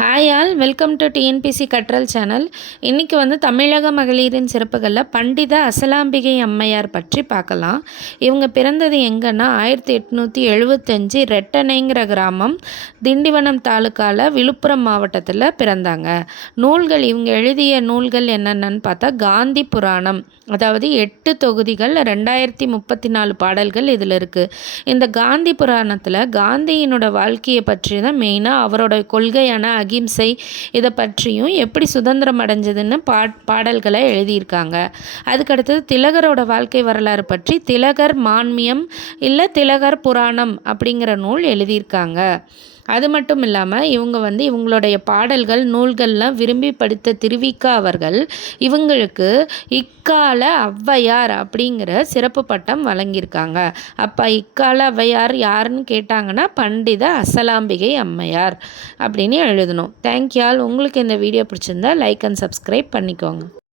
Hi all welcome to TNPSC கற்றல் channel இன்றைக்கி வந்து தமிழக மகளிரின் சிறப்புகளில் பண்டித அசலாம்பிகை அம்மையார் பற்றி பார்க்கலாம். இவங்க பிறந்தது எங்கன்னா ஆயிரத்தி எட்நூற்றி எழுபத்தஞ்சி ரெட்டனைங்கிற கிராமம் திண்டிவனம் தாலுக்காவில் விழுப்புரம் மாவட்டத்தில் பிறந்தாங்க. நூல்கள் இவங்க எழுதிய நூல்கள் என்னென்னு பார்த்தா காந்தி புராணம். அதாவது எட்டு தொகுதிகள் ரெண்டாயிரத்தி முப்பத்தி நாலு பாடல்கள் இதில் இருக்குது இந்த காந்தி புராணத்தில் காந்தியினோட வாழ்க்கையை பற்றி தான் மெயினாக அவரோட கொள்கையான அகிம்சை இதை பற்றியும் எப்படி சுதந்திரம் அடைஞ்சதுன்னு பா பாடல்களை எழுதியிருக்காங்க. அதுக்கடுத்தது திலகரோட வாழ்க்கை வரலாறு பற்றி திலகர் மான்மியம் இல்லை திலகர் புராணம் அப்படிங்கிற நூல் எழுதியிருக்காங்க. அது மட்டும் இல்லாமல் இவங்க வந்து இவங்களுடைய பாடல்கள் நூல்கள்லாம் விரும்பி படித்த திருவிக்கா அவர்கள் இவங்களுக்கு இக்கால ஔவையார் அப்படிங்கிற சிறப்பு பட்டம் வழங்கியிருக்காங்க. அப்போ இக்கால ஔவையார் யாருன்னு கேட்டாங்கன்னா பண்டித அசலாம்பிகை அம்மையார் அப்படின்னு எழுதணும். தேங்க்யூ ஆல் உங்களுக்கு இந்த வீடியோ பிடிச்சிருந்தா லைக் அண்ட் சப்ஸ்கிரைப் பண்ணிக்கோங்க.